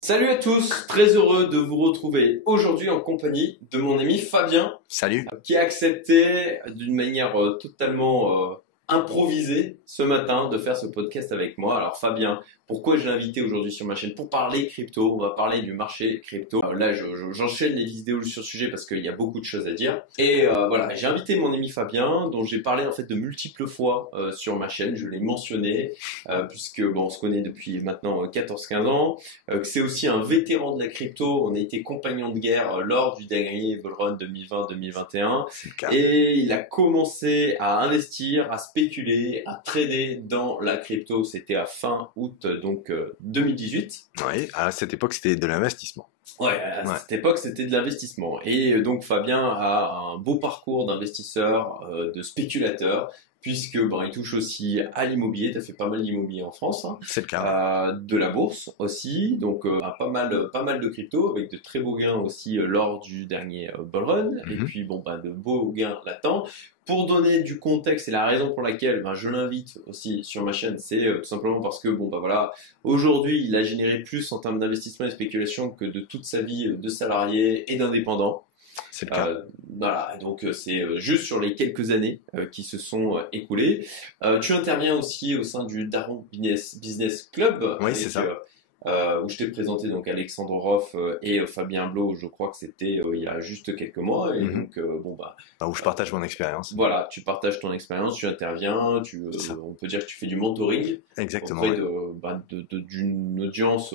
Salut à tous, très heureux de vous retrouver aujourd'hui en compagnie de mon ami Fabien, Salut. qui a accepté d'une manière totalement improvisée ce matin de faire ce podcast avec moi. Alors Fabien, pourquoi je l'ai invité aujourd'hui sur ma chaîne? Pour parler crypto, on va parler du marché crypto. Là, j'enchaîne les vidéos sur le sujet parce qu'il y a beaucoup de choses à dire. Et voilà, j'ai invité mon ami Fabien, dont j'ai parlé en fait de multiples fois sur ma chaîne. Je l'ai mentionné, puisque bon, on se connaît depuis maintenant 14-15 ans. C'est aussi un vétéran de la crypto. On a été compagnons de guerre lors du dernier bull run 2020-2021. C'est le cas. Et il a commencé à investir, à spéculer, à trader dans la crypto. C'était à fin août 2018. Oui, à cette époque, c'était de l'investissement. Ouais, à cette époque, c'était de l'investissement. Et donc, Fabien a un beau parcours d'investisseur, de spéculateur, puisque bon, il touche aussi à l'immobilier. Tu as fait pas mal d'immobilier en France, hein. C'est le cas. De la bourse aussi. Donc, pas mal de crypto, avec de très beaux gains aussi lors du dernier bull run. Et puis, bon, de beaux gains latents. Pour donner du contexte et la raison pour laquelle je l'invite aussi sur ma chaîne, c'est tout simplement parce que voilà, aujourd'hui il a généré plus en termes d'investissement et de spéculation que de toute sa vie de salarié et d'indépendant. C'est le cas. Voilà, donc c'est juste sur les quelques années qui se sont écoulées. Tu interviens aussi au sein du Daron Business Club. Oui, c'est ça. Où je t'ai présenté donc Alexandre Roff et Fabien Blo, je crois que c'était il y a juste quelques mois. Et donc, Où je partage mon expérience. Voilà, tu partages ton expérience, tu interviens, on peut dire que tu fais du mentoring. Exactement. Auprès d'une audience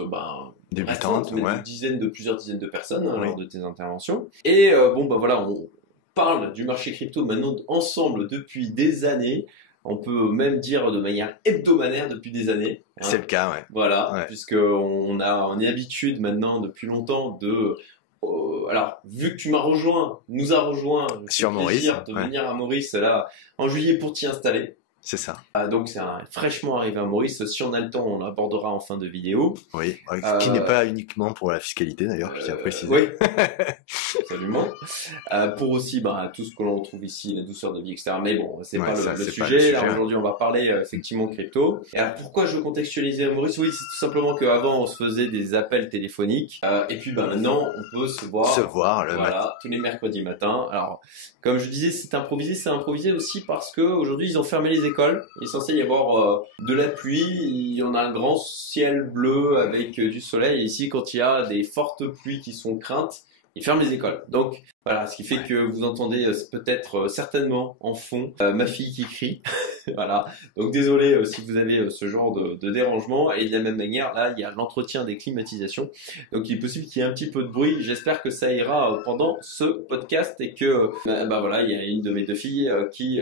débutante, de plusieurs dizaines de personnes lors de tes interventions. Et voilà, on parle du marché crypto maintenant ensemble depuis des années. On peut même dire de manière hebdomadaire depuis des années. Hein. C'est le cas, ouais. Voilà, puisqu'on est habitué maintenant depuis longtemps de... alors, vu que tu nous as rejoint, sur Maurice, de venir à Maurice là en juillet pour t'y installer. C'est ça. Donc c'est fraîchement arrivé à Maurice. Si on a le temps, on l'abordera en fin de vidéo. Oui, qui n'est pas uniquement pour la fiscalité d'ailleurs, je tiens à préciser. Oui, absolument. Pour aussi tout ce que l'on trouve ici, la douceur de vie, etc. Mais bon, c'est pas le sujet. Là aujourd'hui, on va parler effectivement crypto. Et alors, pourquoi je veux contextualiser à Maurice? Oui, c'est tout simplement qu'avant, on se faisait des appels téléphoniques. Et puis maintenant, on peut se voir le matin. Tous les mercredis matins. Alors, comme je disais, c'est improvisé aussi parce que aujourd'hui, ils ont fermé les écoles. Il est censé y avoir de la pluie, il y en a un grand ciel bleu avec du soleil. Et ici, quand il y a des fortes pluies qui sont craintes, ils ferment les écoles. Donc voilà, ce qui fait que vous entendez peut-être certainement en fond ma fille qui crie. Voilà, donc désolé si vous avez ce genre de dérangement. Et de la même manière, là, il y a l'entretien des climatisations. Donc il est possible qu'il y ait un petit peu de bruit. J'espère que ça ira pendant ce podcast et que voilà, il y a une de mes deux filles qui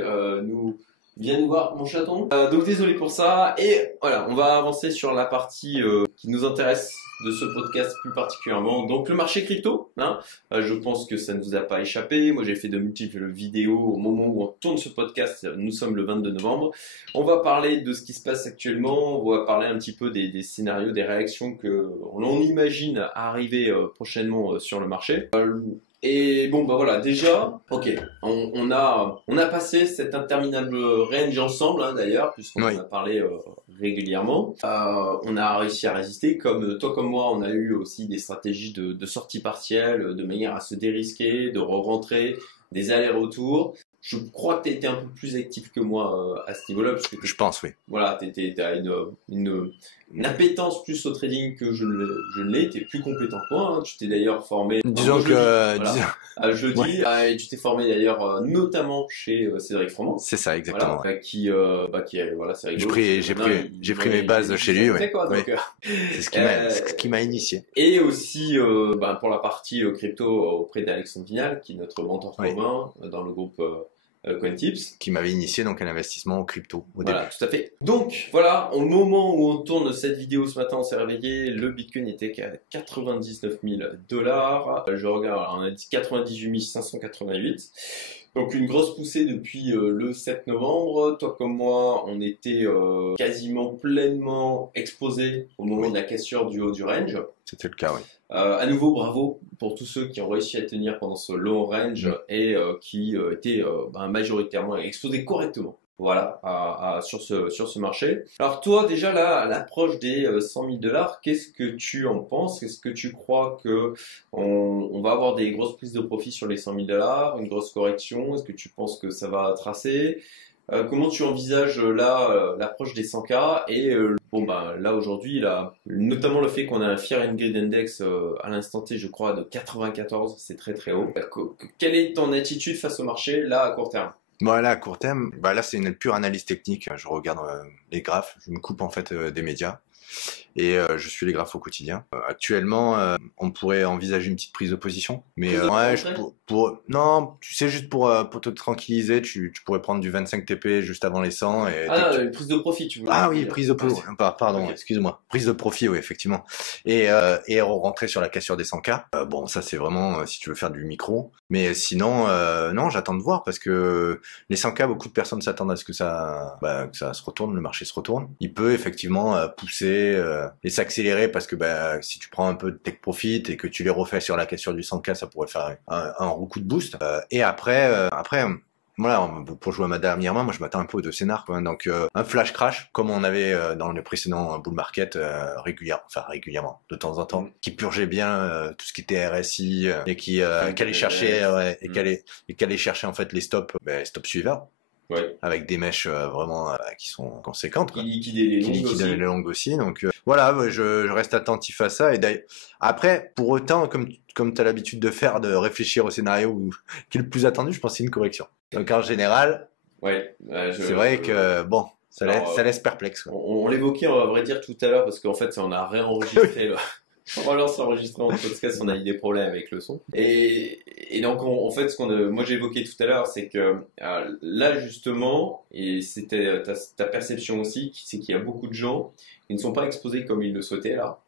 viens nous voir, mon chaton. Donc désolé pour ça. Et voilà, on va avancer sur la partie qui nous intéresse de ce podcast plus particulièrement. Donc le marché crypto, hein. Je pense que ça ne vous a pas échappé. Moi j'ai fait de multiples vidéos au moment où on tourne ce podcast. Nous sommes le 22 novembre. On va parler de ce qui se passe actuellement. On va parler un petit peu des scénarios, des réactions que l'on imagine arriver prochainement sur le marché. Et voilà, déjà, ok, on a passé cet interminable range ensemble, hein, d'ailleurs, puisqu'on en a parlé régulièrement. On a réussi à résister, comme toi comme moi, on a eu aussi des stratégies de sortie partielle, de manière à se dérisquer, de re-rentrer, des allers-retours. Je crois que tu étais un peu plus actif que moi à ce niveau-là. Je pense, oui. Voilà, tu as une appétence plus au trading que je ne l'ai. Tu es plus compétent que moi. Hein. Tu t'es d'ailleurs formé. Disons que. Jeudi. Et tu t'es formé d'ailleurs notamment chez Cédric Froment. C'est ça, exactement. Voilà, c'est rigolo. J'ai pris mes bases chez lui. C'est ce qui m'a initié. Et aussi pour la partie crypto auprès d'Alexandre Vignal, qui est notre mentor commun dans le groupe CoinTips. Qui m'avait initié donc à l'investissement en crypto au début. Voilà, tout à fait. Donc voilà, au moment où on tourne cette vidéo ce matin, on s'est réveillé, le Bitcoin était qu'à 99 000 $. Je regarde, alors on a dit 98 588. Donc une grosse poussée depuis le 7 novembre. Toi comme moi, on était quasiment pleinement exposé au moment de la cassure du haut du range. C'était le cas, oui. À nouveau, bravo pour tous ceux qui ont réussi à tenir pendant ce long range et qui étaient majoritairement exposés correctement. voilà, sur ce marché. Alors toi, déjà là, à l'approche des 100 000 $, qu'est-ce que tu en penses? Est-ce que tu crois que on va avoir des grosses prises de profit sur les 100 000 $, une grosse correction? Est-ce que tu penses que ça va tracer? Comment tu envisages là l'approche des 100K et bon bah là aujourd'hui là, notamment le fait qu'on a un Fear and Greed Index à l'instant T, je crois, de 94, c'est très très haut. Quelle est ton attitude face au marché là à court terme? Bon, là, à court terme, bah là, c'est une pure analyse technique. Je regarde les graphes, je me coupe en fait des médias et je suis les graphes au quotidien. Actuellement, on pourrait envisager une petite prise de position, mais ouais, non, tu sais, juste pour te tranquilliser, tu pourrais prendre du 25 TP juste avant les 100 et une prise de profit, tu veux Ah oui, prise de profit. Pardon, okay. Excuse-moi. Prise de profit, oui, effectivement. Et rentrer sur la cassure des 100K. Bon, ça c'est vraiment si tu veux faire du micro. Mais sinon, non, j'attends de voir parce que les 100K, beaucoup de personnes s'attendent à ce que ça se retourne, le marché se retourne. Il peut effectivement pousser et s'accélérer parce que si tu prends un peu de take profit et que tu les refais sur la cassure du 100K, ça pourrait faire un coup de boost. Et après, voilà, pour jouer à ma dernière main, moi je m'attends un peu aux deux scénars, quoi. Donc un flash crash, comme on avait dans le précédent bull market régulièrement, de temps en temps, qui purgeait bien tout ce qui était RSI et qui allait chercher qui allait chercher en fait les stops suivants. Ouais. Avec des mèches vraiment qui sont conséquentes, quoi. Qui liquident les longues aussi. Donc voilà, je reste attentif à ça. Et après, pour autant, comme tu as l'habitude de faire, de réfléchir au scénario qui est le plus attendu, je pense que c'est une correction. Donc en général, c'est vrai que bon, ça laisse perplexe, quoi. On l'évoquait, on va vrai dire tout à l'heure, parce qu'en fait, on a réenregistré on relance l'enregistrement de podcast, on a eu des problèmes avec le son. Et donc, en fait, moi j'ai évoqué tout à l'heure, c'est que là justement, et c'était ta perception aussi, c'est qu'il y a beaucoup de gens qui ne sont pas exposés comme ils le souhaitaient là.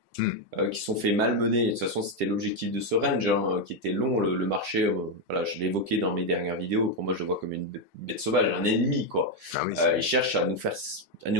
Qui sont fait malmener. De toute façon, c'était l'objectif de ce range, qui était long. Le marché, voilà, je l'ai évoqué dans mes dernières vidéos. Pour moi, je le vois comme une bête sauvage, un ennemi, quoi. Ah oui, il cherche à nous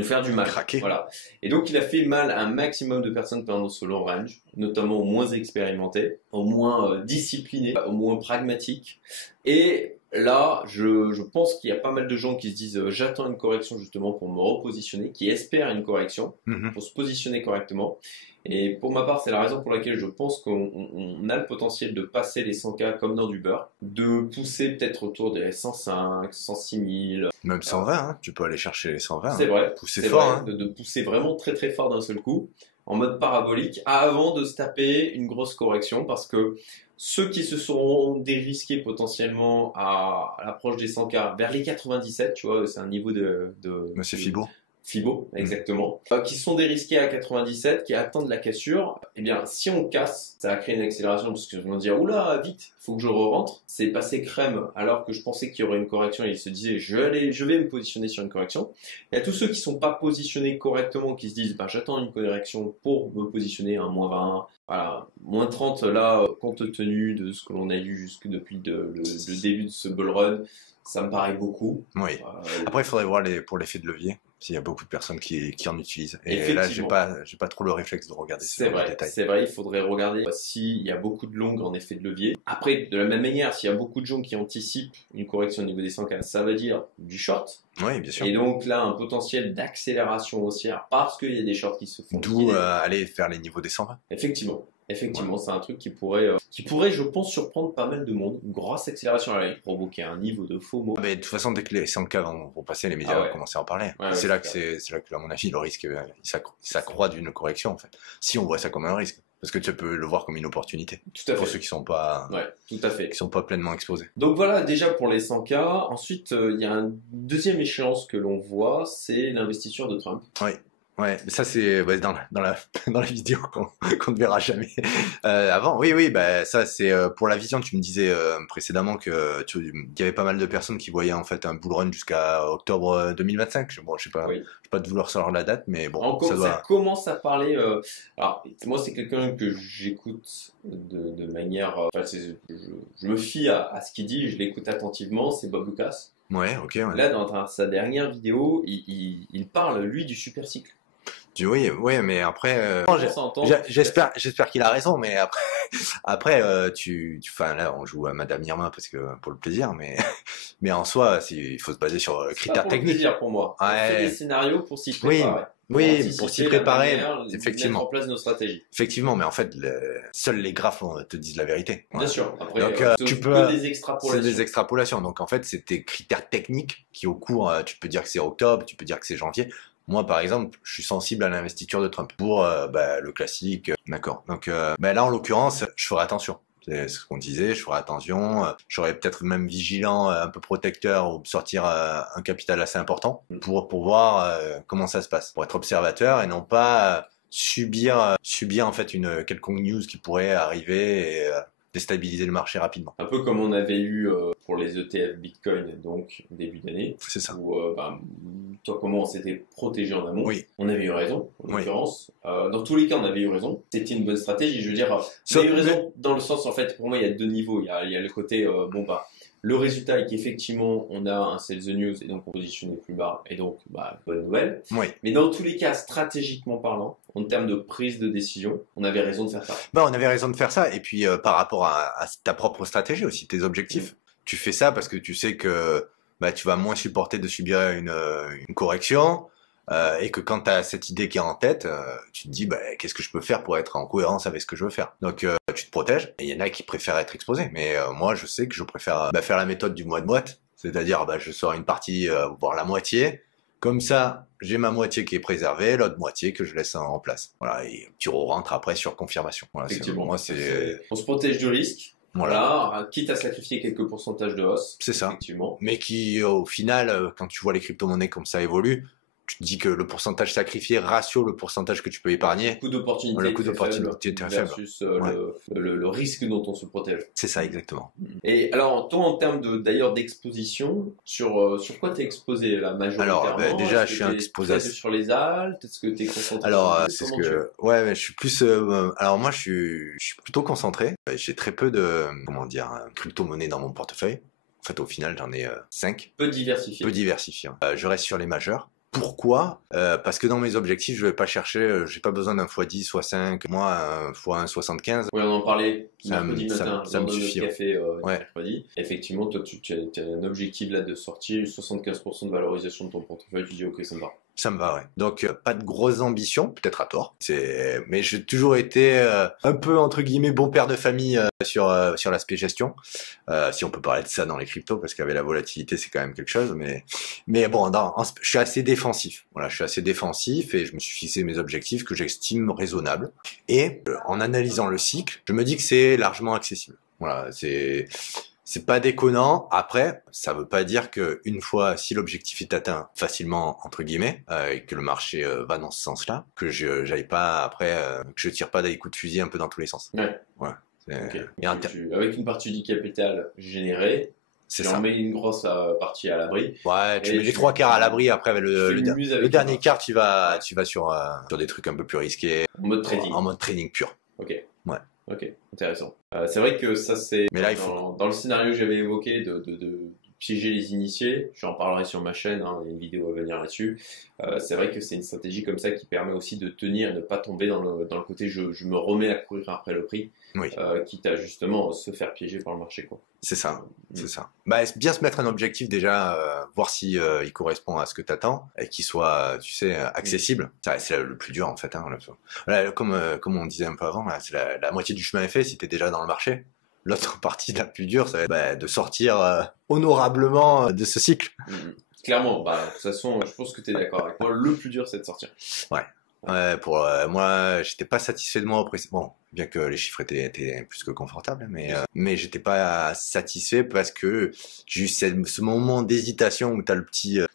faire du mal. Craquer. Voilà. Et donc, il a fait mal à un maximum de personnes pendant ce long range, notamment aux moins expérimentés, aux moins disciplinés, aux moins pragmatiques. Et là, je pense qu'il y a pas mal de gens qui se disent j'attends une correction justement pour me repositionner, qui espèrent une correction pour se positionner correctement. Et pour ma part, c'est la raison pour laquelle je pense qu'on a le potentiel de passer les 100K comme dans du beurre, de pousser peut-être autour des 105, 106 000. Même 120, hein, tu peux aller chercher les 120. C'est vrai. Pousser fort. Vrai, de pousser vraiment très très fort d'un seul coup, en mode parabolique, avant de se taper une grosse correction, parce que ceux qui se seront dérisqués potentiellement à l'approche des 100K vers les 97, tu vois, c'est un niveau de c'est Fibo, exactement, qui sont dérisqués à 97, qui attendent la cassure. Eh bien, si on casse, ça va créer une accélération parce que je vais me dire, oula, vite, faut que je re-rentre. C'est passé crème alors que je pensais qu'il y aurait une correction et ils se disaient, je vais me positionner sur une correction. Il y a tous ceux qui sont pas positionnés correctement, qui se disent, j'attends une correction pour me positionner à moins 20. Voilà, moins 30 là, compte tenu de ce que l'on a eu jusque depuis le début de ce bull run, ça me paraît beaucoup. Oui. Après, il faudrait voir pour l'effet de levier. S'il y a beaucoup de personnes qui en utilisent. Et là, j'ai pas trop le réflexe de regarder ce détail. C'est vrai, il faudrait regarder s'il y a beaucoup de longues en effet de levier. Après, de la même manière, s'il y a beaucoup de gens qui anticipent une correction au niveau des 100K, ça veut dire du short. Oui, bien sûr. Et donc là, un potentiel d'accélération haussière parce qu'il y a des shorts qui se font. D'où aller faire les niveaux des 120. Effectivement, ouais. C'est un truc qui pourrait, je pense, surprendre pas mal de monde. Une grosse accélération, elle provoquer un niveau de FOMO. Mais de toute façon, dès que les 100K vont passer, les médias vont commencer à en parler. C'est là que, à mon avis, le risque s'accroît d'une correction, en fait. Si on voit ça comme un risque. Parce que tu peux le voir comme une opportunité. Tout à fait. Pour ceux qui sont pas, tout à fait. Qui sont pas pleinement exposés. Donc voilà, déjà pour les 100K. Ensuite, il y a une deuxième échéance que l'on voit, c'est l'investiture de Trump. Oui. Ouais, mais ça c'est dans la vidéo qu'on ne verra jamais avant. Oui, ça c'est pour la vision. Tu me disais précédemment que il y avait pas mal de personnes qui voyaient en fait un bull run jusqu'à octobre 2025. Bon, je sais pas de vouloir savoir la date, mais bon, ça commence à parler. Alors moi c'est quelqu'un que j'écoute de manière. Je me fie à ce qu'il dit, je l'écoute attentivement. C'est Bob Lucas. Ouais, ok. Ouais. Là, dans sa dernière vidéo, il parle lui du super cycle. Oui, oui, mais après, j'espère qu'il a raison, mais après, enfin là, on joue à Madame Irma parce que pour le plaisir, mais en soi, il faut se baser sur critères techniques. C'est plaisir pour moi. On fait des scénarios pour s'y préparer. Oui, pour s'y préparer, effectivement. Mettre en place nos stratégies. Effectivement, mais en fait, seuls les graphes te disent la vérité. Bien sûr. Après, donc, tu peux des extrapolations. C'est des extrapolations. Donc en fait, c'est tes critères techniques qui au cours, tu peux dire que c'est octobre, tu peux dire que c'est janvier. Moi, par exemple, je suis sensible à l'investiture de Trump pour le classique. D'accord. Donc là, en l'occurrence, je ferai attention. C'est ce qu'on disait, je ferai attention. Je serai peut-être même vigilant, un peu protecteur, ou sortir un capital assez important pour voir comment ça se passe. Pour être observateur et non pas subir en fait une quelconque news qui pourrait arriver et déstabiliser le marché rapidement. Un peu comme on avait eu pour les ETF Bitcoin, donc début d'année. C'est ça. Où, toi, comment on s'était protégé en amont. Oui. On avait eu raison, en l'occurrence. Dans tous les cas, on avait eu raison. C'était une bonne stratégie. Je veux dire, on a eu raison dans le sens, en fait, pour moi, il y a deux niveaux. Il y a le côté, le résultat est qu'effectivement, on a un sell the news et donc on positionne plus bas et donc, bonne nouvelle. Oui. Mais dans tous les cas, stratégiquement parlant, en termes de prise de décision, on avait raison de faire ça. On avait raison de faire ça. Et puis, par rapport à ta propre stratégie aussi, tes objectifs, tu fais ça parce que tu sais que tu vas moins supporter de subir une correction. Et que quand tu as cette idée qui est en tête, tu te dis qu'est-ce que je peux faire pour être en cohérence avec ce que je veux faire. Donc tu te protèges, et il y en a qui préfèrent être exposés, mais moi je sais que je préfère faire la méthode du mois de boîte, c'est-à-dire je sors une partie, voire la moitié, comme ça j'ai ma moitié qui est préservée, l'autre moitié que je laisse en place. Voilà, et tu rentres après sur confirmation. Voilà, effectivement, on se protège du risque. Voilà, quitte à sacrifier quelques pourcentages de hausse. C'est ça. Effectivement. Mais qui, au final, quand tu vois les crypto-monnaies comme ça évolue, tu te dis que le pourcentage sacrifié ratio le pourcentage que tu peux épargner. Le coût d'opportunité est faible. Versus le risque dont on se protège. C'est ça, exactement. Et alors, toi, en termes d'exposition, sur quoi t'es exposé là, majoritairement? Alors, déjà, je suis exposé sur les altes. Est-ce que t'es concentré? Alors, c'est ce que... Ouais, mais je suis plus... Alors, moi, je suis plutôt concentré. J'ai très peu de, crypto-monnaies dans mon portefeuille. En fait, au final, j'en ai 5. Peu diversifié. Peu diversifié. Je reste sur les majeurs. Pourquoi? Parce que dans mes objectifs, je vais pas chercher, j'ai pas besoin d'un x10, x5, moi, un x1,75. Oui, on en parlait mercredi matin, ça me suffit. Café mercredi. Effectivement, toi, tu as un objectif là de sortie, 75% de valorisation de ton portefeuille, tu dis ok, ça me va. Ça me va, ouais. Donc, pas de grosses ambitions, peut-être à tort. Mais j'ai toujours été un peu, entre guillemets, bon père de famille sur l'aspect gestion. Si on peut parler de ça dans les cryptos, parce qu'avec la volatilité, c'est quand même quelque chose. Mais bon, je suis assez défensif. Voilà, je suis assez défensif et je me suis fixé mes objectifs que j'estime raisonnables. Et en analysant le cycle, je me dis que c'est largement accessible. Voilà, c'est pas déconnant. Après, ça veut pas dire que une fois, si l'objectif est atteint facilement entre guillemets et que le marché va dans ce sens-là, que j'aille pas après, que je tire pas des coups de fusil un peu dans tous les sens. Ouais. Voilà. Okay. Avec une partie du capital généré, tu en mets une grosse partie à l'abri. Ouais, tu mets les 3 quarts à l'abri. Après, le dernier quart, tu vas sur des trucs un peu plus risqués. En mode trading. En mode trading pur. Ok. Ouais. Ok, intéressant. C'est vrai que ça c'est mais là, dans le scénario que j'avais évoqué de piéger les initiés, j'en parlerai sur ma chaîne, il y a une vidéo à venir là-dessus. C'est vrai que c'est une stratégie comme ça qui permet aussi de tenir et de ne pas tomber dans le côté je me remets à courir après le prix, oui. Quitte à justement se faire piéger par le marché, quoi. C'est ça, c'est ça. Bien se mettre un objectif déjà, voir si il correspond à ce que tu attends et qu'il soit, tu sais, accessible. C'est le plus dur en fait. Là, comme on disait un peu avant, là, c'est la moitié du chemin est fait si tu es déjà dans le marché. L'autre partie la plus dure, ça va être de sortir honorablement de ce cycle. Clairement, de toute façon, je pense que tu es d'accord avec moi. Le plus dur, c'est de sortir. Ouais. Pour moi, j'étais pas satisfait de moi au précédent. Bon, bien que les chiffres étaient plus que confortables, mais j'étais pas satisfait parce que j'ai eu ce moment d'hésitation où t'as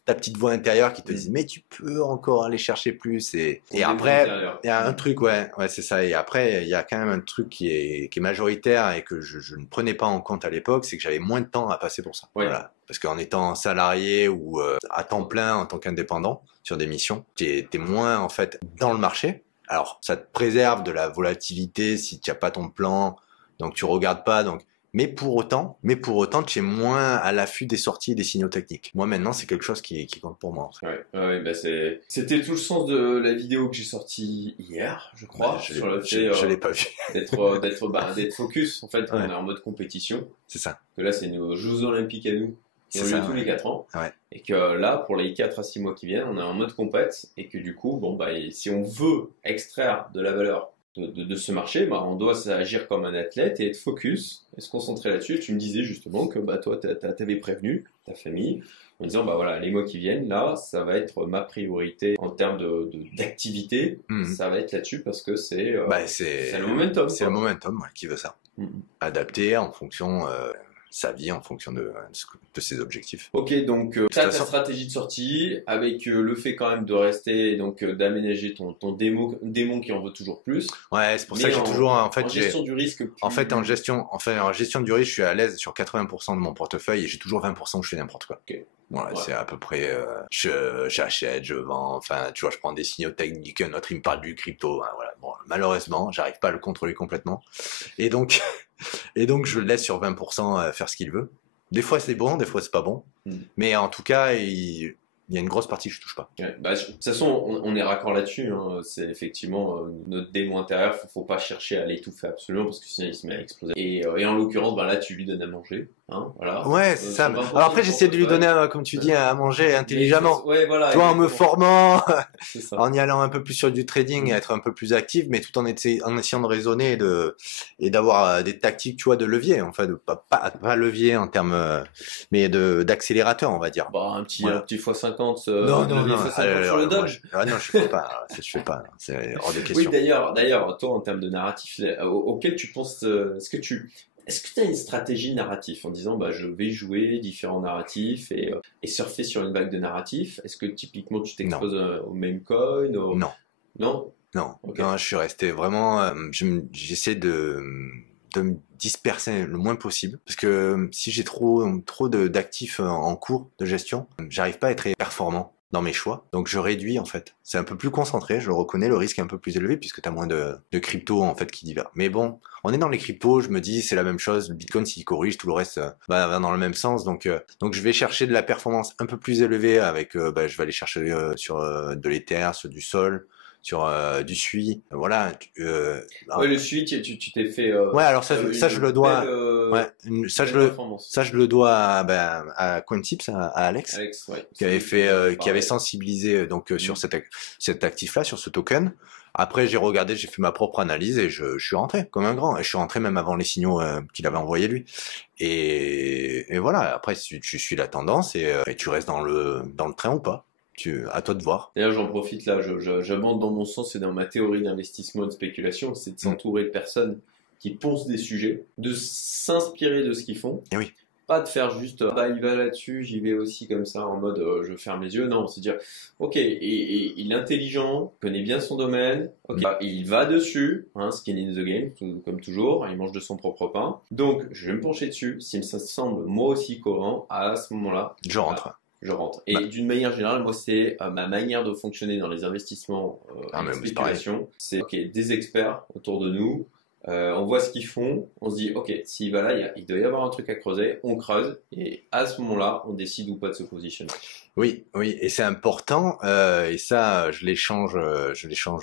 ta petite voix intérieure qui te dit mais tu peux encore aller chercher plus et après il y a un truc ouais c'est ça et après il y a quand même un truc qui est majoritaire et que je ne prenais pas en compte à l'époque, c'est que j'avais moins de temps à passer pour ça. Ouais. Voilà. Parce qu'en étant salarié ou à temps plein en tant qu'indépendant sur des missions, t'es moins en fait dans le marché. Alors ça te préserve de la volatilité si tu n'as pas ton plan, donc tu regardes pas. Donc Mais pour autant, tu es moins à l'affût des sorties et des signaux techniques. Moi, maintenant, c'est quelque chose qui compte pour moi. En fait. Ouais, bah c'était tout le sens de la vidéo que j'ai sortie hier, je crois, Bah, sur le fait je l'ai pas vu. d'être focus. En fait, Ouais. on est en mode compétition. C'est ça. Que là, c'est nos Jeux Olympiques à nous. Qui ont lieu tous les 4 ans. Ouais. Et que là, pour les 4 à 6 mois qui viennent, on est en mode compète. Et que du coup, bon, bah, si on veut extraire de la valeur de ce marché, bah, on doit agir comme un athlète et être focus et se concentrer là-dessus. Tu me disais justement que bah, toi, t'avais prévenu ta famille en disant bah voilà, les mois qui viennent, là, ça va être ma priorité en termes d'activité. Ça va être là-dessus parce que c'est le momentum. C'est le momentum qui veut ça. Adapter en fonction sa vie en fonction de ses objectifs. Ok, donc tu as ta stratégie de sortie avec le fait quand même de rester, donc d'aménager ton démon qui en veut toujours plus. Ouais, c'est pour ça que j'ai toujours en gestion du risque. En gestion du risque, je suis à l'aise sur 80% de mon portefeuille et j'ai toujours 20% où je fais n'importe quoi. Okay. Voilà, c'est à peu près, j'achète, je vends, enfin, tu vois, je prends des signaux techniques, un autre il me parle du crypto, hein, voilà. Bon, malheureusement, j'arrive pas à le contrôler complètement. Et donc, je le laisse sur 20% faire ce qu'il veut. Des fois c'est bon, des fois c'est pas bon. Mais en tout cas, il y a une grosse partie que je touche pas. Ouais, bah, de toute façon, on est raccord là-dessus. Hein. C'est effectivement notre démon intérieur. Faut pas chercher à l'étouffer absolument parce que sinon il se met à exploser. Et en l'occurrence, bah, là, tu lui donnes à manger. Hein, voilà. Ouais, c'est ça. Alors après, j'essaie de lui donner, comme tu dis, à manger intelligemment. Ouais, voilà. Toi, en me formant, en y allant un peu plus sur du trading et être un peu plus actif, mais tout en essayant de raisonner et d'avoir des tactiques, tu vois, de levier, en fait, pas levier en termes, mais d'accélérateur, on va dire. Bah, un petit x50. Non, sur le Dodge. Non, je fais pas. C'est hors de question. Oui, d'ailleurs, toi, en termes de narratif, auquel tu penses, est-ce que tu as une stratégie narratif en disant bah je vais jouer différents narratifs et surfer sur une vague de narratifs? Est-ce que typiquement tu t'exposes au meme coin Non. Okay. Non, je suis resté vraiment. J'essaie de me disperser le moins possible parce que si j'ai trop d'actifs en cours de gestion, j'arrive pas à être performant dans mes choix, donc je réduis en fait. C'est un peu plus concentré, je le reconnais, le risque est un peu plus élevé puisque tu as moins de crypto en fait qui divergent. Mais bon, on est dans les cryptos, je me dis c'est la même chose, le Bitcoin s'il corrige, tout le reste va dans le même sens, donc je vais chercher de la performance un peu plus élevée avec, je vais aller chercher sur de l'Ether, sur du Sol, sur du SUI, voilà. Ouais, le SUI, tu t'es fait. Ouais, alors ça je le dois. Ça je le dois à CoinTips, à Alex, ouais, qui avait sensibilisé donc sur cet actif-là, sur ce token. Après, j'ai regardé, j'ai fait ma propre analyse et je suis rentré comme un grand. Et je suis rentré même avant les signaux qu'il avait envoyés lui. Et voilà. Après, tu suis la tendance et tu restes dans le train ou pas. À toi de voir. D'ailleurs, j'en profite là, j'abonde dans mon sens et dans ma théorie d'investissement et de spéculation, c'est de s'entourer de personnes qui poncent des sujets, de s'inspirer de ce qu'ils font. Et oui. Pas de faire juste, il va là-dessus, j'y vais aussi comme ça, en mode je ferme les yeux. Non, c'est dire, ok, et il est intelligent, connaît bien son domaine, ok, il va dessus, skin in the game, comme toujours, il mange de son propre pain. Donc, je vais me pencher dessus, s'il me semble moi aussi cohérent, à ce moment-là, je rentre. Et d'une manière générale, moi, c'est ma manière de fonctionner dans les investissements et spéculation. C'est des experts autour de nous. On voit ce qu'ils font. On se dit, ok, s'il va là, il doit y avoir un truc à creuser. On creuse. Et à ce moment-là, on décide ou pas de se positionner. Oui. Et c'est important. Et ça, je l'échange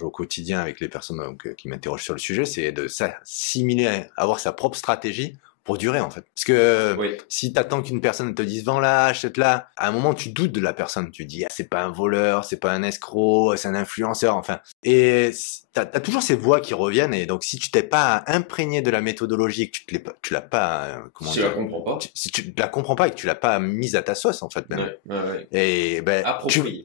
au quotidien avec les personnes qui m'interrogent sur le sujet. C'est de s'assimiler, avoir sa propre stratégie pour durer en fait. Parce que si t'attends qu'une personne te dise vends là, achète là, à un moment tu doutes de la personne, tu dis c'est pas un voleur, c'est pas un escroc, c'est un influenceur, enfin. Et t'as toujours ces voix qui reviennent et donc si tu t'es pas imprégné de la méthodologie, que tu l'as pas, tu la comprends pas. Si tu la comprends pas et que tu l'as pas mise à ta sauce en fait même. Ouais. Et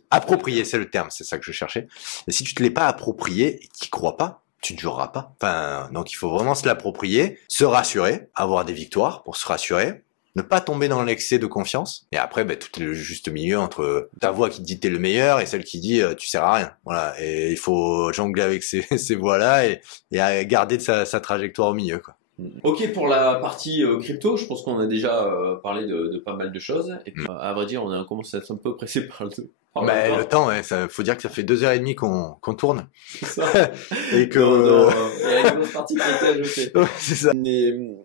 approprié, c'est le terme, c'est ça que je cherchais. Et si tu te l'es pas approprié et que t'y crois pas, tu ne dureras pas. Enfin, donc il faut vraiment se l'approprier, se rassurer, avoir des victoires pour se rassurer, ne pas tomber dans l'excès de confiance. Et après, tout est le juste milieu entre ta voix qui te dit t'es le meilleur et celle qui dit tu sers à rien. Voilà. Et il faut jongler avec ces voix-là et garder sa trajectoire au milieu, quoi. Ok, pour la partie crypto, je pense qu'on a déjà parlé de pas mal de choses. Et puis, à vrai dire, on a commencé à être un peu pressé par Bah, le le temps. temps, ouais, ça, faut dire que ça fait 2h30 qu'on tourne. C'est ça. Et que... Il y a une grosse partie qui a été ajoutée. Ouais, c'est ça.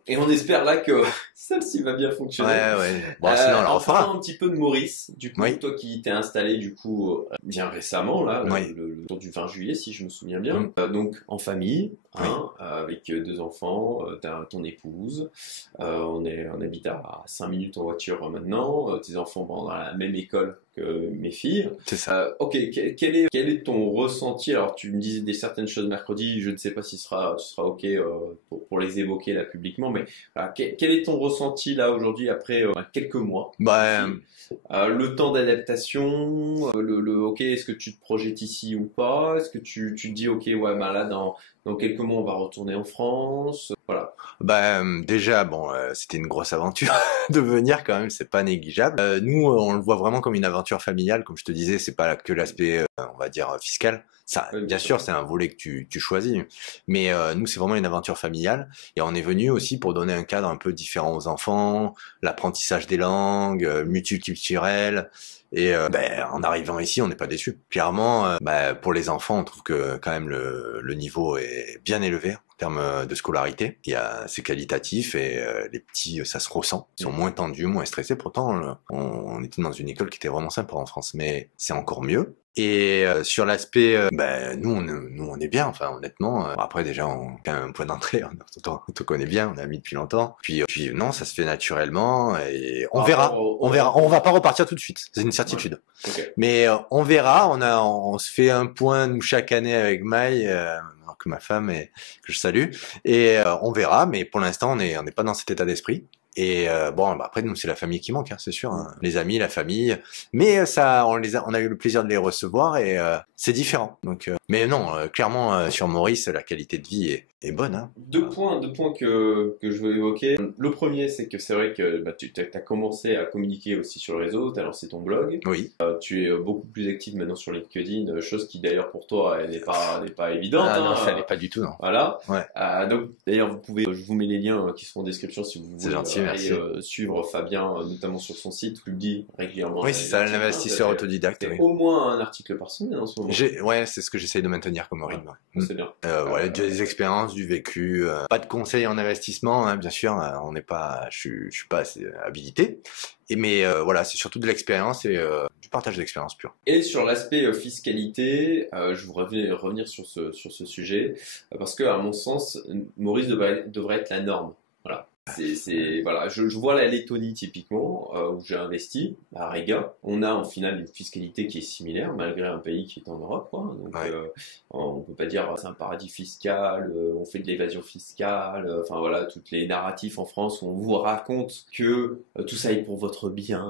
Et on espère là que celle-ci va bien fonctionner. Ouais. Bon, sinon, on la En refera. parlant un petit peu de Maurice, du coup, Oui. toi qui t'es installé du coup bien récemment, là, Oui. le jour du 20 juillet, si je me souviens bien. Mm. Donc en famille, Oui. avec 2 enfants, t'as ton épouse. On habite à 5 minutes en voiture maintenant. Tes enfants vont dans la même école que mes filles. C'est ça. Ok, quel est ton ressenti? Alors, tu me disais certaines choses mercredi, je ne sais pas si tu seras ok pour les évoquer là publiquement, mais voilà, quel est ton ressenti là aujourd'hui après quelques mois? Bah, Le temps d'adaptation, ok, est-ce que tu te projettes ici ou pas? Est-ce que tu te dis ok, ouais, bah là dans quelques mois on va retourner en France? Voilà. déjà, bon, c'était une grosse aventure de venir quand même, c'est pas négligeable. Nous, on le voit vraiment comme une aventure familiale, comme je te disais, c'est pas que l'aspect, on va dire, fiscal. Ça, Oui, bien sûr, c'est un volet que tu choisis, mais nous, c'est vraiment une aventure familiale, et on est venu aussi pour donner un cadre un peu différent aux enfants, l'apprentissage des langues, multiculturel, et en arrivant ici, on n'est pas déçus. Clairement, pour les enfants, on trouve que quand même le niveau est bien élevé en termes de scolarité. C'est qualitatif et les petits, ça se ressent. Ils sont moins tendus, moins stressés. Pourtant, on était dans une école qui était vraiment sympa en France, mais c'est encore mieux. Et sur l'aspect, nous on est bien, enfin honnêtement. Après déjà, on a un point d'entrée, on te connaît bien, on est amis depuis longtemps. Puis non, ça se fait naturellement et on verra. On verra. On va pas repartir tout de suite, c'est une certitude. Ouais. Okay. Mais on verra. On se fait un point nous chaque année avec Maï, que ma femme et que je salue. Et on verra. Mais pour l'instant, on n'est pas dans cet état d'esprit. Et après nous c'est la famille qui manque, hein, c'est sûr, hein. Les amis, la famille, mais ça on a eu le plaisir de les recevoir et c'est différent. Donc mais non, clairement sur Maurice la qualité de vie est bonne, hein. Deux points que je veux évoquer. Le premier, c'est que c'est vrai que tu as commencé à communiquer aussi sur le réseau, tu as lancé ton blog. Oui. Tu es beaucoup plus actif maintenant sur LinkedIn, chose qui d'ailleurs pour toi elle n'est pas évidente. Ah non, ça n'est pas du tout, non. Voilà. Ouais. Donc d'ailleurs vous pouvez, je vous mets les liens qui seront en description si vous voulez aller suivre Fabien, notamment sur son site, publie régulièrement. Oui, c'est ça, l'investisseur autodidacte. Oui. Au moins un article par semaine en ce moment. Ouais, c'est ce que j'essaye de maintenir comme rythme. C'est bien. Des expériences, du vécu, pas de conseils en investissement, hein, bien sûr, je suis pas assez habilité. Mais voilà, c'est surtout de l'expérience et du partage d'expérience pure. Et sur l'aspect fiscalité, je voudrais revenir sur ce sujet, parce que à mon sens, Maurice devrait être la norme. Voilà. Voilà, je vois la Lettonie typiquement, où j'ai investi, à Riga. On a en final une fiscalité qui est similaire, malgré un pays qui est en Europe, quoi. Donc, on peut pas dire c'est un paradis fiscal, on fait de l'évasion fiscale, enfin voilà, toutes les narratifs en France où on vous raconte que tout ça est pour votre bien,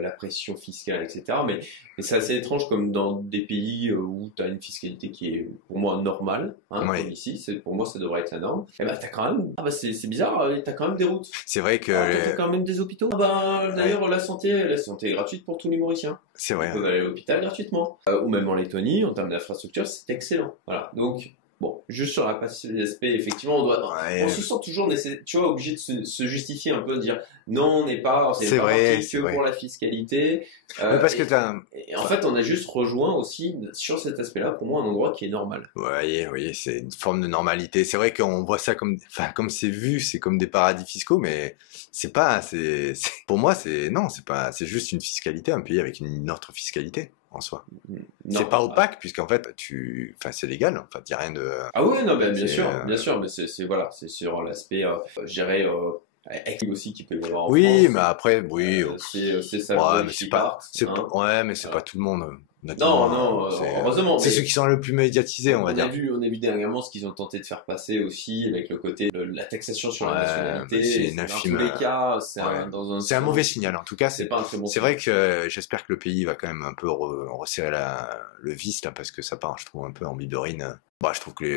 la pression fiscale, etc. Mais c'est assez étrange comme dans des pays où tu as une fiscalité qui est pour moi normale, hein, comme ici, pour moi ça devrait être la norme. Et t'as quand même, c'est bizarre, t'as quand même des routes. C'est vrai que t'as quand même des hôpitaux. D'ailleurs la santé est gratuite pour tous les Mauriciens. C'est vrai. Ils peuvent aller à l'hôpital gratuitement. Ou même en Lettonie, en termes d'infrastructure, c'est excellent. Voilà. Donc bon, juste sur l'aspect, effectivement, on se sent toujours obligé de se justifier un peu, de dire non, on n'est pas parti que pour la fiscalité. Parce que en fait, on a juste rejoint aussi sur cet aspect-là, pour moi, un endroit qui est normal. Oui, c'est une forme de normalité. C'est vrai qu'on voit ça comme c'est vu, c'est comme des paradis fiscaux, mais c'est pas, pour moi, c'est juste une fiscalité, un pays avec une autre fiscalité. En soi. C'est pas opaque puisqu'en fait c'est légal, enfin il y a rien de. Ah oui, non, bien sûr, mais c'est sur l'aspect, je dirais aussi qui peut y avoir en France. Mais après, c'est ça. Mais c'est pas tout le monde. Non, heureusement. C'est ceux qui sont le plus médiatisés, on va dire. On a vu dernièrement ce qu'ils ont tenté de faire passer aussi avec le côté de la taxation sur la nationalité. Dans tous les cas, c'est un mauvais signal. En tout cas, c'est pas un très bon. C'est vrai que j'espère que le pays va quand même un peu resserrer le vis là, parce que ça part, je trouve, un peu en bidorine. Je trouve que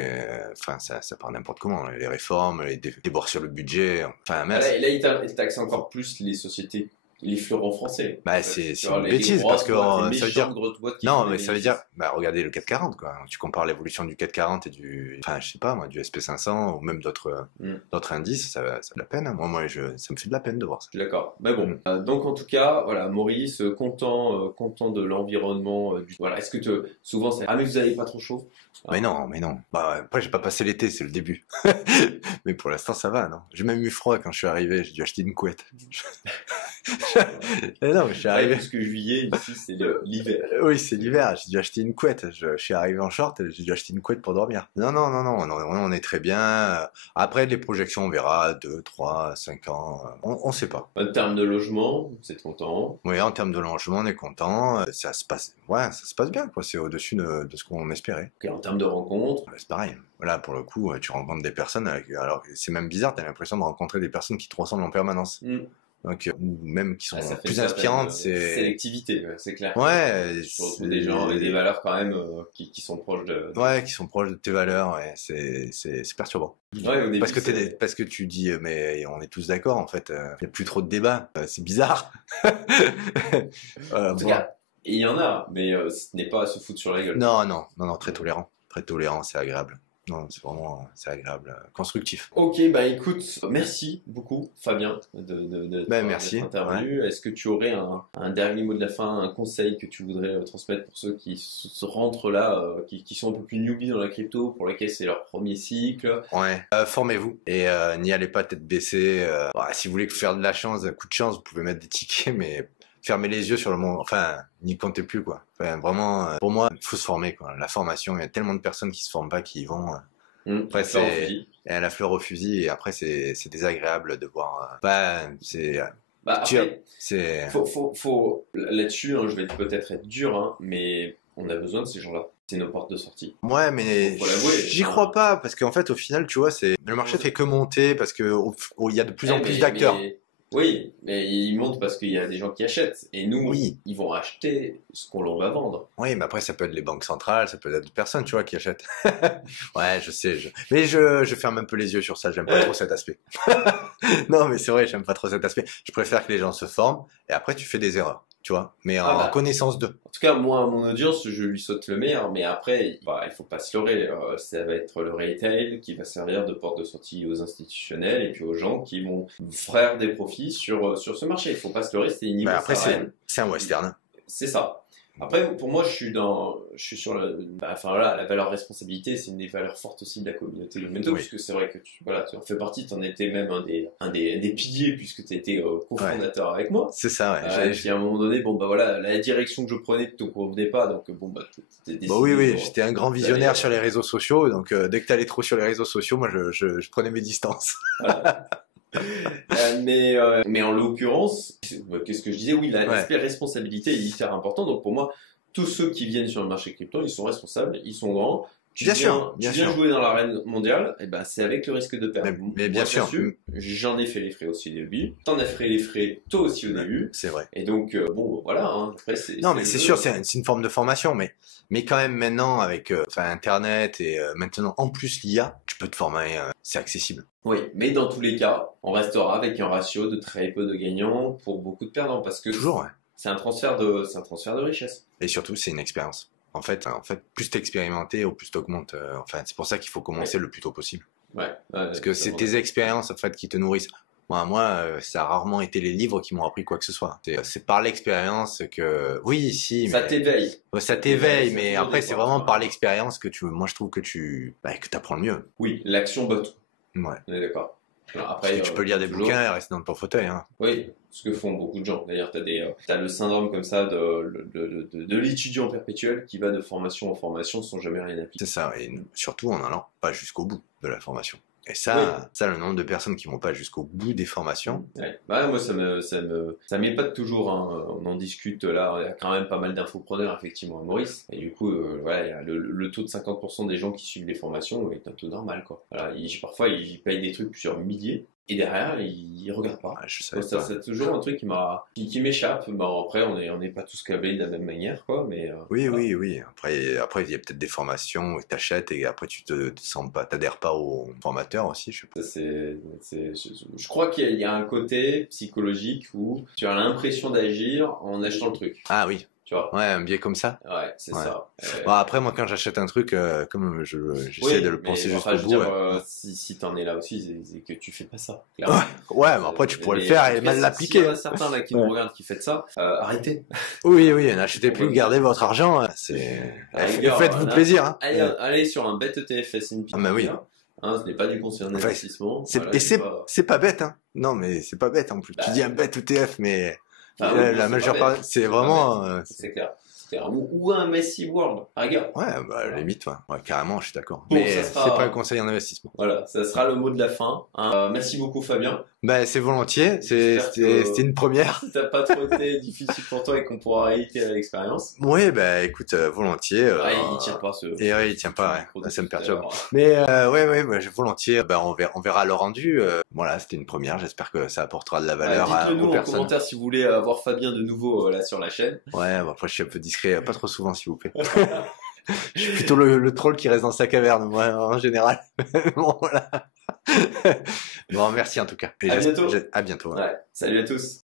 ça part n'importe comment. Les réformes, les débords sur le budget. Enfin, là, il taxe encore plus les sociétés les fleurons français. Bah, En fait. c'est Genre, une les bêtise grosses parce que boîtes, les ça veut dire. méchantes grosses boîtes qui Non, font des mais ça veut dire, bénéfices. bah, regardez le 440, quoi. Tu compares l'évolution du 440 et enfin, je sais pas, moi, du SP500 ou même Hmm. d'autres indices, ça fait de la peine, hein. Moi, ça me fait de la peine de voir ça. Je suis d'accord. Mais bon, Mm. donc en tout cas, voilà, Maurice, content de l'environnement. Voilà, est-ce que souvent c'est ah mais vous avez pas trop chaud? Mais non, mais non. Bah, après, j'ai pas passé l'été, c'est le début. Mais pour l'instant, ça va, non. J'ai même eu froid quand je suis arrivé, j'ai dû acheter une couette. Non, mais je suis arrivé. Jusque juillet, ici c'est l'hiver. Oui, c'est l'hiver, j'ai dû acheter une couette. Je suis arrivé en short, j'ai dû acheter une couette pour dormir. Non, non, non, non, on est très bien. Après, les projections, on verra, 2, 3, 5 ans, on sait pas. En termes de logement, vous êtes content? Oui, en termes de logement, on est content. Ça se passe, ouais, ça se passe bien, quoi. C'est au-dessus de ce qu'on espérait. Ok, en termes de rencontres, C'est pareil. Voilà, pour le coup, tu rencontres des personnes, alors c'est même bizarre, t'as l'impression de rencontrer des personnes qui te ressemblent en permanence. Donc, ou même qui sont ça fait plus une inspirantes, certaine c'est... sélectivité, c'est clair. Ouais, Je retrouve des gens avec des valeurs quand même qui sont proches Ouais, qui sont proches de tes valeurs, ouais, c'est perturbant. Ouais, au début, Parce que tu dis, mais on est tous d'accord, en fait, il n'y a plus trop de débats, c'est bizarre. En tout Bon. cas, et il y en a, mais ce n'est pas à se foutre sur la gueule. Non, non, non, non, très tolérant, c'est agréable. Non, c'est agréable, constructif. Ok, bah écoute, merci beaucoup Fabien Merci. d'être intervenu. Est-ce que tu aurais un dernier mot de la fin, un conseil que tu voudrais transmettre pour ceux qui se rentrent là, qui sont un peu plus newbies dans la crypto, pour lesquels c'est leur premier cycle? Ouais, formez-vous et n'y allez pas tête baissée. Si vous voulez faire de la chance, un coup de chance, vous pouvez mettre des tickets, mais fermez les yeux sur le monde. Enfin, n'y comptez plus, quoi. Enfin, vraiment, pour moi, il faut se former, quoi. La formation, il y a tellement de personnes qui se forment pas, qui y vont. Après, c'est la fleur au fusil, et après, c'est désagréable de voir. Après, c'est. là-dessus, hein, je vais peut-être être dur, hein, mais on a besoin de ces gens-là. C'est nos portes de sortie. Ouais, mais Faut l'avouer. j'y crois pas, parce qu'en fait, au final, tu vois, le marché fait que monter, parce que il y a de plus en plus d'acteurs. Oui, mais ils montent parce qu'il y a des gens qui achètent. Et nous, oui, ils vont acheter ce qu'on leur va vendre. Oui, mais après, ça peut être les banques centrales, ça peut être d'autres personnes, tu vois, qui achètent. Ouais, je sais. Mais je ferme un peu les yeux sur ça, j'aime pas trop cet aspect. Non, mais c'est vrai, j'aime pas trop cet aspect. Je préfère que les gens se forment, et après, tu fais des erreurs, tu vois, mais en connaissance d'eux. En tout cas, moi, à mon audience, je lui saute le meilleur, mais après, il faut pas se leurrer. Ça va être le retail qui va servir de porte de sortie aux institutionnels et puis aux gens qui vont faire des profits sur ce marché. Il faut pas se leurrer, c'est une niveau. Après, c'est un western. C'est ça. Après, pour moi, je suis sur la valeur responsabilité, c'est une des valeurs fortes aussi de la communauté Lumento, puisque c'est vrai que tu en fais partie, tu en étais même un des piliers, puisque tu étais cofondateur avec moi. C'est ça, ouais. Et puis à un moment donné, la direction que je prenais ne te convenait pas, donc t'es décidé. Oui, j'étais un grand visionnaire sur les réseaux sociaux, donc dès que t'allais trop sur les réseaux sociaux, moi, je prenais mes distances. Voilà. Mais en l'occurrence, qu'est-ce que je disais? Oui, l'aspect responsabilité est hyper important. Donc pour moi, tous ceux qui viennent sur le marché crypto, ils sont responsables, ils sont grands. Tu viens jouer dans l'arène mondiale, et ben c'est avec le risque de perdre. Mais bien sûr. J'en ai fait les frais aussi au début. T'en as fait les frais toi aussi au début. C'est vrai. Et donc voilà. Hein, après, non, mais c'est sûr, c'est une forme de formation, mais quand même maintenant avec Internet et maintenant en plus l'IA, tu peux te former, c'est accessible. Oui, mais dans tous les cas, on restera avec un ratio de très peu de gagnants pour beaucoup de perdants, parce que toujours, ouais. C'est un transfert de richesse. Et surtout, c'est une expérience. En fait, plus t'expérimentes, au plus t'augmentes. C'est pour ça qu'il faut commencer le plus tôt possible. Ouais. Parce que c'est tes expériences en fait qui te nourrissent. Moi, ça a rarement été les livres qui m'ont appris quoi que ce soit. C'est par l'expérience que, oui, si. Ça t'éveille. Ça t'éveille, mais après c'est vraiment par l'expérience que moi je trouve que t'apprends le mieux. Oui, l'action bat tout. Ouais. On est d'accord. Après, tu peux lire des bouquins et rester dans ton fauteuil. Hein. Oui, ce que font beaucoup de gens. D'ailleurs, t'as le syndrome comme ça de l'étudiant perpétuel qui va de formation en formation sans jamais rien appliquer. C'est ça, et surtout en allant pas jusqu'au bout de la formation. Et ça, le nombre de personnes qui vont pas jusqu'au bout des formations. Ouais. Moi, ça m'épate toujours. Hein. On en discute là. Il y a quand même pas mal d'infopreneurs, effectivement, à Maurice. Et du coup, il y a le taux de 50% des gens qui suivent les formations est un taux normal, quoi. Voilà, parfois, ils payent des trucs sur milliers et derrière, il regarde pas. Ah, je savais Ça, pas. c'est toujours un truc qui m'échappe. Bon, après, on n'est pas tous câblés de la même manière, quoi, mais Oui, voilà. oui, oui. Après, il y a peut-être des formations où tu achètes et après te sens pas, t'adhères pas au formateur aussi, je sais pas. Ça, je crois qu'il y a un côté psychologique où tu as l'impression d'agir en achetant le truc, Ah oui, tu vois. ouais, un biais comme ça. Ouais, c'est Ouais. ça. Bon, après, moi, quand j'achète un truc, comme j'essaie Oui, de le mais penser enfin, jusqu'au je veux bout. dire, Ouais, si t'en es là aussi, c'est que tu fais pas ça, ouais, clairement. ouais, mais après, tu pourrais le Mais faire en et tout cas, mal s'il y l'appliquer. en a certains là qui nous Ouais. regardent qui faites ça, arrêtez. Oui, oui, n'achetez plus, Ouais. gardez votre argent. À la rigueur, Faites-vous là, plaisir. Hein. allez sur un bet ETF S&P. Ah, bah oui. Hein, ce n'est pas du conseil en Enfin, investissement. C'est, Voilà, et c'est pas... c'est pas bête, hein. Non, mais c'est pas bête en plus. Bah, Tu dis un bête ETF, mais enfin, oui, la c'est majeure pas partie, bête. c'est C'est pas vraiment. bête. C'est clair. Ou un Messi World, à la rigueur. Ouais, bah, à la Voilà. limite, ouais. Ouais, carrément, je suis d'accord. Bon, Mais ça c'est sera- pas un conseil en investissement. Voilà, ça sera le mot de la fin. Hein. Merci beaucoup, Fabien. Bah, c'est volontiers. J'espère que- C'était une première. Si t'as pas trop été difficile pour toi et qu'on pourra réitérer l'expérience. Oui, bah, écoute, volontiers. Ouais, il tient pas ce. Et ouais, il tient pas, ouais. micro Ah, ça me tout à perturbe. l'heure. Mais ouais, bah, volontiers. Bah, on verra le rendu. Voilà, c'était une première. J'espère que ça apportera de la valeur Dites-le nous aux en personnes. commentaire si vous voulez voir Fabien de nouveau là sur la chaîne. Ouais, bah, après, je suis un peu discret. Pas trop souvent, s'il vous plaît. Je suis plutôt le troll qui reste dans sa caverne, moi, en général. Bon, voilà. Bon, merci en tout cas. Et À bientôt. à bientôt. Ouais. Salut à tous.